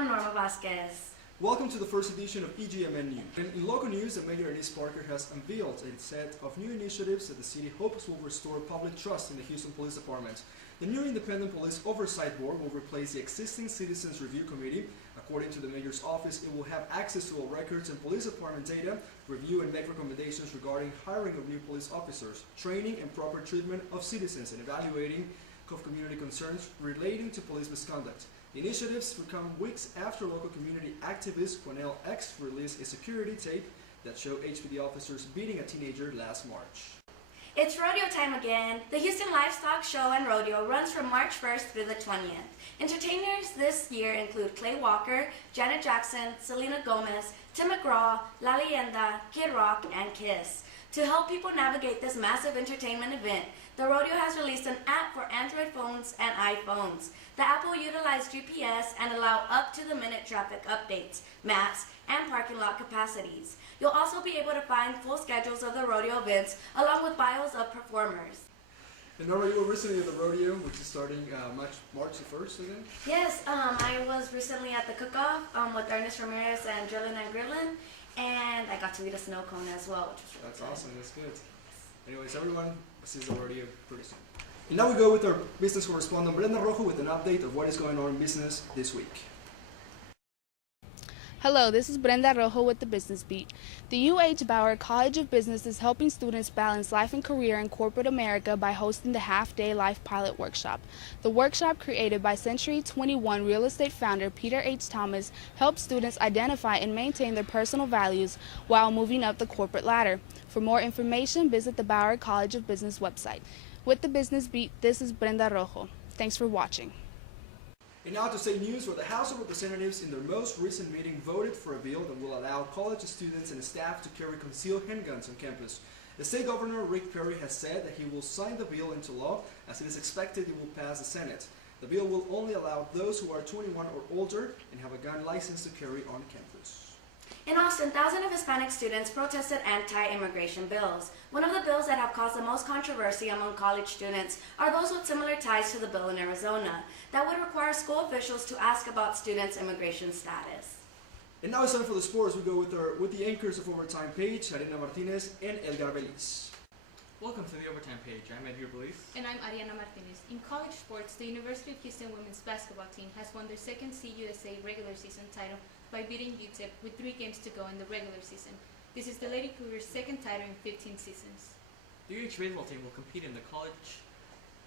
I'm Norma Vasquez. Welcome to the first edition of EGMN News. In local news, the mayor Denise Parker has unveiled a set of new initiatives that the city hopes will restore public trust in the Houston Police Department. The new Independent Police Oversight Board will replace the existing Citizens Review Committee. According to the mayor's office, it will have access to all records and police department data, review and make recommendations regarding hiring of new police officers, training and proper treatment of citizens, and evaluating of community concerns relating to police misconduct. The initiatives will come weeks after local community activist Cornell X released a security tape that showed HPD officers beating a teenager last March. It's rodeo time again. The Houston Livestock Show and Rodeo runs from March 1st through the 20th. Entertainers this year include Clay Walker, Janet Jackson, Selena Gomez, Tim McGraw, La Leyenda, Kid Rock, and Kiss. To help people navigate this massive entertainment event, the rodeo has released an app for Android phones and iPhones. The app will utilize GPS and allow up-to-the-minute traffic updates, maps, and parking lot capacities. You'll also be able to find full schedules of the rodeo events along with bios of performers. And Norma, you were recently at the rodeo, which is starting March the 1st, I think? Yes, I was recently at the cook-off with Ernest Ramirez and Drillin' and Grillin', and I got to eat a snow cone as well, which was really That's good. awesome, that's good. Anyways, everyone sees the rodeo pretty soon. And now we go with our business correspondent Brenda Rojo with an update of what is going on in business this week. Hello, this is Brenda Rojo with the Business Beat. The UH Bauer College of Business is helping students balance life and career in corporate America by hosting the half-day Life Pilot Workshop. The workshop, created by Century 21 real estate founder Peter H. Thomas, helps students identify and maintain their personal values while moving up the corporate ladder. For more information, visit the Bauer College of Business website. With the Business Beat, this is Brenda Rojo. Thanks for watching. And now to state news, where the House of Representatives in their most recent meeting voted for a bill that will allow college students and staff to carry concealed handguns on campus. The state governor, Rick Perry, has said that he will sign the bill into law as it is expected it will pass the Senate. The bill will only allow those who are 21 or older and have a gun license to carry on campus. In Austin, thousands of Hispanic students protested anti-immigration bills. One of the bills that have caused the most controversy among college students are those with similar ties to the bill in Arizona that would require school officials to ask about students' immigration status. And now it's time for the sports. We go with the anchors of Overtime Page, Arena Martinez and Edgar Beliz. Welcome to the Overtime Page. I'm Edgar Beliz. And I'm Ariana Martinez. In college sports, the University of Houston women's basketball team has won their second CUSA regular season title by beating UTEP with 3 games to go in the regular season. This is the Lady Cougars' second title in 15 seasons. The UH baseball team will compete in the College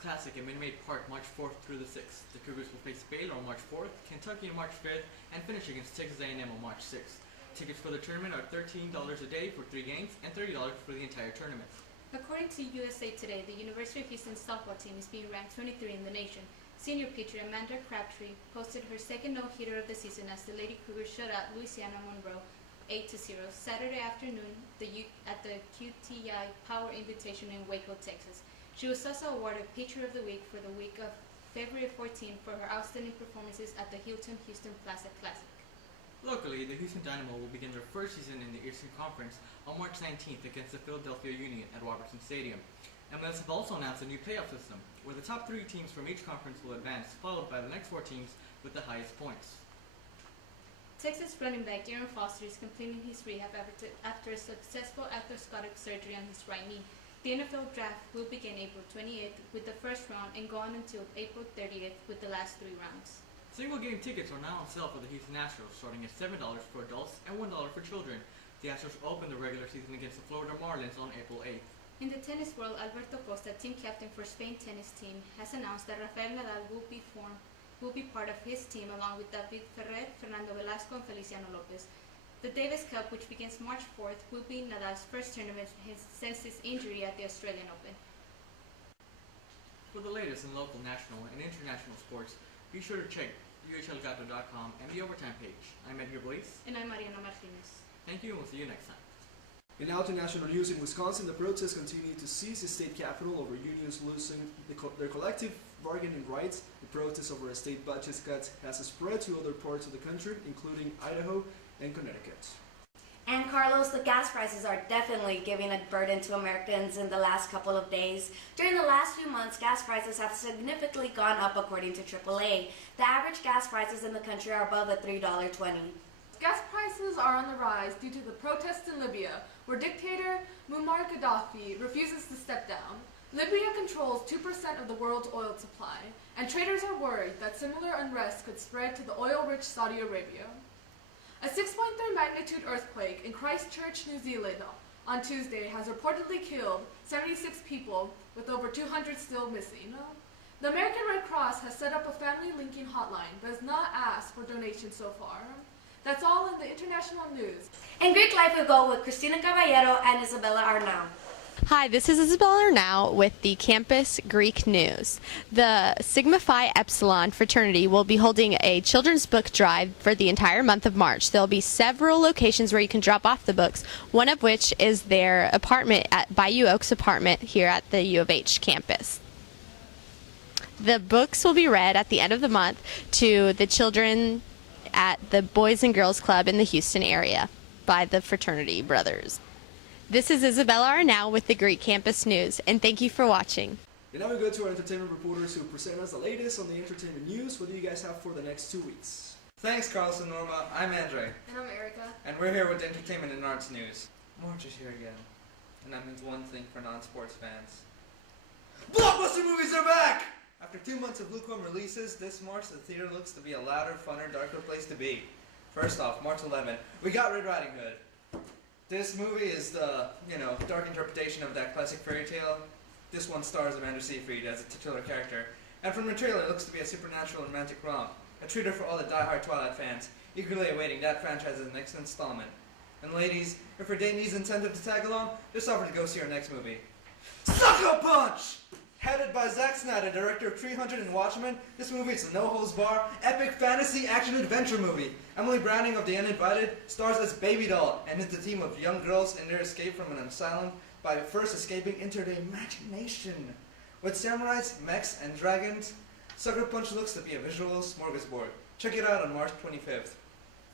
Classic at Minute Maid Park March 4th through the 6th. The Cougars will face Baylor on March 4th, Kentucky on March 5th, and finish against Texas A&M on March 6th. Tickets for the tournament are $13 a day for 3 games and $30 for the entire tournament. According to USA Today, the University of Houston softball team is being ranked 23 in the nation. Senior pitcher Amanda Crabtree posted her second no-hitter of the season as the Lady Cougars shut out Louisiana Monroe 8-0 Saturday afternoon at the QTI Power Invitation in Waco, Texas. She was also awarded Pitcher of the Week for the week of February 14 for her outstanding performances at the Hilton Houston Plaza Classic. Locally, the Houston Dynamo will begin their first season in the Eastern Conference on March 19th against the Philadelphia Union at Robertson Stadium. MLS have also announced a new playoff system, where the top 3 teams from each conference will advance, followed by the next 4 teams with the highest points. Texas running back Aaron Foster is completing his rehab after a successful arthroscopic surgery on his right knee. The NFL draft will begin April 28th with the first round and go on until April 30th with the last 3 rounds. Single game tickets are now on sale for the Houston Astros, starting at $7 for adults and $1 for children. The Astros open the regular season against the Florida Marlins on April 8th. In the tennis world, Alberto Costa, team captain for Spain tennis team, has announced that Rafael Nadal will be part of his team along with David Ferrer, Fernando Velasco, and Feliciano Lopez. The Davis Cup, which begins March 4th, will be Nadal's first tournament since his injury at the Australian Open. For the latest in local, national, and international sports, be sure to check uhlgato.com and the Overtime Page. I'm Edgar Beliz. And I'm Mariana Martinez. Thank you, and we'll see you next time. And now to national news. In Wisconsin, the protests continue to seize the state capitol over unions losing their collective bargaining rights. The protest over a state budget cut has spread to other parts of the country, including Idaho and Connecticut. And Carlos, the gas prices are definitely giving a burden to Americans in the last couple of days. During the last few months, gas prices have significantly gone up according to AAA. The average gas prices in the country are above the $3.20. Gas prices are on the rise due to the protests in Libya, where dictator Muammar Gaddafi refuses to step down. Libya controls 2% of the world's oil supply, and traders are worried that similar unrest could spread to the oil-rich Saudi Arabia. A 6.3 magnitude earthquake in Christchurch, New Zealand on Tuesday has reportedly killed 76 people, with over 200 still missing. The American Red Cross has set up a family-linking hotline but has not asked for donations so far. That's all in the international news. In Greek life, we go with Cristina Caballero and Isabella Arnau. Hi, this is Isabella Arnau with the Campus Greek News. The Sigma Phi Epsilon fraternity will be holding a children's book drive for the entire month of March. There'll be several locations where you can drop off the books, one of which is their apartment at Bayou Oaks apartment here at the U of H campus. The books will be read at the end of the month to the children at the Boys and Girls Club in the Houston area by the fraternity brothers. This is Isabella Arnau with the Greek Campus News, and thank you for watching. And now we go to our entertainment reporters who present us the latest on the entertainment news. What do you guys have for the next 2 weeks? Thanks, Carlos and Norma. I'm Andre. And I'm Erica. And we're here with the entertainment and arts news. March is here again. And that means one thing for non-sports fans. Blockbuster movies are back! After 2 months of lukewarm releases, this March the theater looks to be a louder, funner, darker place to be. First off, March 11, we got Red Riding Hood. This movie is the, dark interpretation of that classic fairy tale. This one stars Amanda Seyfried as a titular character. And from the trailer, it looks to be a supernatural romantic romp. A treater for all the die-hard Twilight fans, eagerly awaiting that franchise's next installment. And ladies, if your date needs incentive to tag along, just offer to go see our next movie. Sucker Punch! Headed by Zack Snyder, director of 300 and Watchmen, this movie is a no-holds-barred, epic fantasy action-adventure movie. Emily Browning of The Uninvited stars as Baby Doll and is the team of young girls in their escape from an asylum by first escaping into their imagination. With samurais, mechs, and dragons, Sucker Punch looks to be a visual smorgasbord. Check it out on March 25th.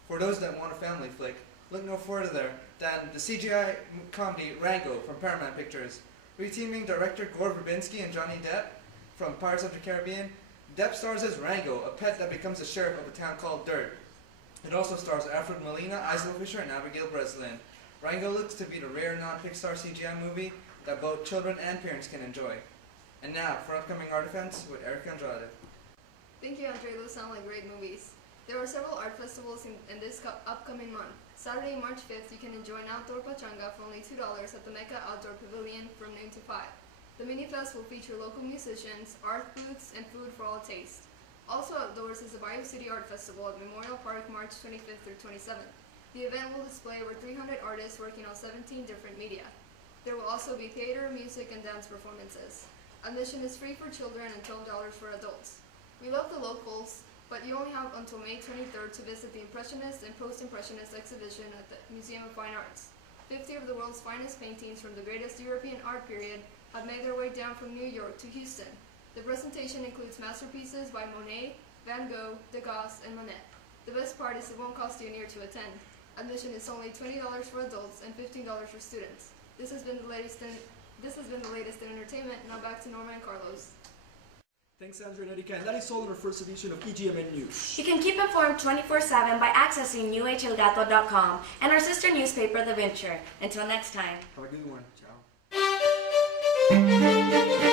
For those that want a family flick, look no further than the CGI comedy Rango from Paramount Pictures. Reteaming director Gore Verbinski and Johnny Depp from Pirates of the Caribbean, Depp stars as Rango, a pet that becomes the sheriff of a town called Dirt. It also stars Alfred Molina, Isla Fisher, and Abigail Breslin. Rango looks to be the rare non-Pixar CGI movie that both children and parents can enjoy. And now, for upcoming art events with Erica Andrade. Thank you, Andre. Those sound like great movies. There are several art festivals in this upcoming month. Saturday, March 5th, you can enjoy an outdoor pachanga for only $2 at the Mecca Outdoor Pavilion from noon to 5. The mini-fest will feature local musicians, art booths, and food for all tastes. Also outdoors is the Bayou City Art Festival at Memorial Park March 25th through 27th. The event will display over 300 artists working on 17 different media. There will also be theater, music, and dance performances. Admission is free for children and $12 for adults. We love the locals, but you only have until May 23rd to visit the Impressionist and Post-Impressionist exhibition at the Museum of Fine Arts. 50 of the world's finest paintings from the greatest European art period have made their way down from New York to Houston. The presentation includes masterpieces by Monet, Van Gogh, Degas, and Monet. The best part is it won't cost you near to attend. Admission is only $20 for adults and $15 for students. This has been the latest in entertainment. Now back to Norma and Carlos. Thanks, Andrew and Erika, and that is all in our first edition of EGMN News. You can keep informed 24/7 by accessing newhelgato.com and our sister newspaper, The Venture. Until next time. Have a good one. Ciao.